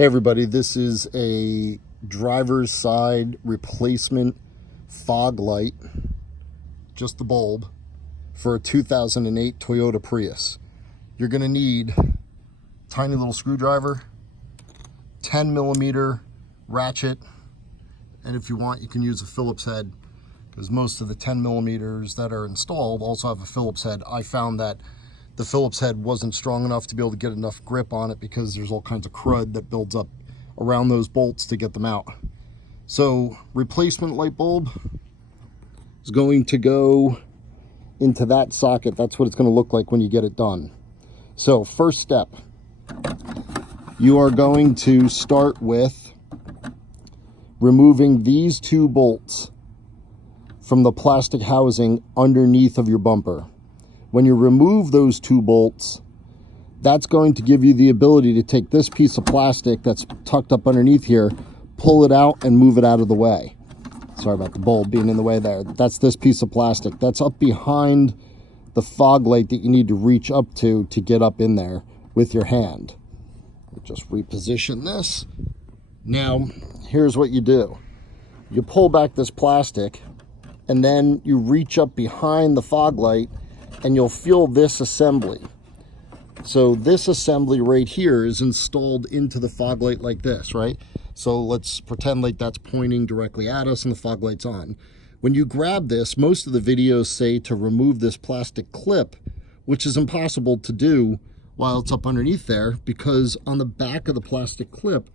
Hey everybody, this is a driver's side replacement fog light, just the bulb, for a 2008 Toyota Prius. You're going to need a tiny little screwdriver, 10mm ratchet, and if you want you can use a Phillips head, because most of the 10mm that are installed also have a Phillips head. I found that the Phillips head wasn't strong enough to be able to get enough grip on it because there's all kinds of crud that builds up around those bolts to get them out. So replacement light bulb is going to go into that socket. That's what it's going to look like when you get it done. So first step, you are going to start with removing these two bolts from the plastic housing underneath of your bumper. When you remove those two bolts, that's going to give you the ability to take this piece of plastic that's tucked up underneath here, pull it out and move it out of the way. Sorry about the bulb being in the way there. That's this piece of plastic. That's up behind the fog light that you need to reach up to get up in there with your hand. Just reposition this. Now, here's what you do. You pull back this plastic and then you reach up behind the fog light and you'll feel this assembly. So this assembly right here is installed into the fog light like this, right? So let's pretend like that's pointing directly at us and the fog light's on. When you grab this, most of the videos say to remove this plastic clip, which is impossible to do while it's up underneath there, because on the back of the plastic clip,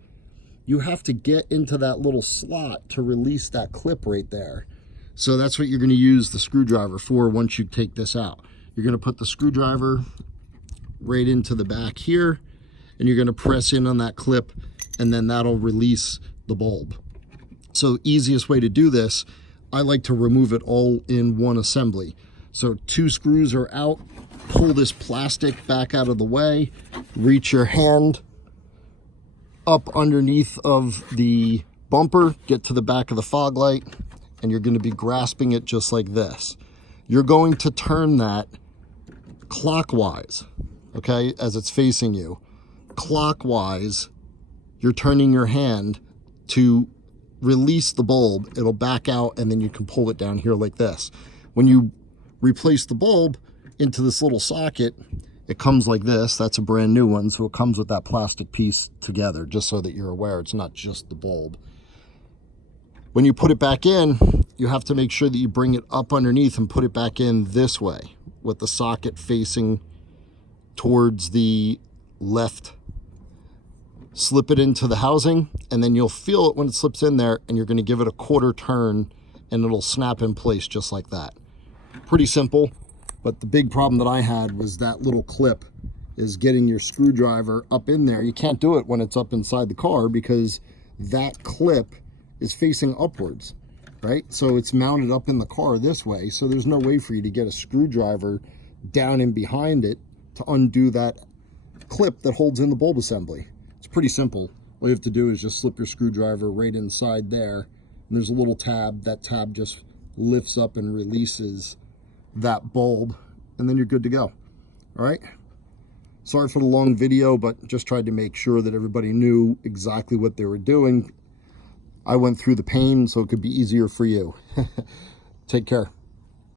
you have to get into that little slot to release that clip right there. So that's what you're going to use the screwdriver for once you take this out. You're going to put the screwdriver right into the back here, and you're going to press in on that clip, and then that'll release the bulb. So easiest way to do this, I like to remove it all in one assembly. So two screws are out, pull this plastic back out of the way, reach your hand up underneath of the bumper, get to the back of the fog light, and you're going to be grasping it just like this. You're going to turn that clockwise, okay, as it's facing you. Clockwise, you're turning your hand to release the bulb. It'll back out and then you can pull it down here like this. When you replace the bulb into this little socket, it comes like this. That's a brand new one, so it comes with that plastic piece together, just so that you're aware it's not just the bulb. When you put it back in, you have to make sure that you bring it up underneath and put it back in this way, with the socket facing towards the left. Slip it into the housing, and then you'll feel it when it slips in there, and you're going to give it a quarter turn and it'll snap in place just like that. Pretty simple, but the big problem that I had was that little clip is getting your screwdriver up in there. You can't do it when it's up inside the car because that clip is facing upwards, right? So it's mounted up in the car this way, so there's no way for you to get a screwdriver down in behind it to undo that clip that holds in the bulb assembly. It's pretty simple. All you have to do is just slip your screwdriver right inside there, and there's a little tab. That tab just lifts up and releases that bulb, and then you're good to go. All right? Sorry for the long video, but just tried to make sure that everybody knew exactly what they were doing. I went through the pain so it could be easier for you. Take care.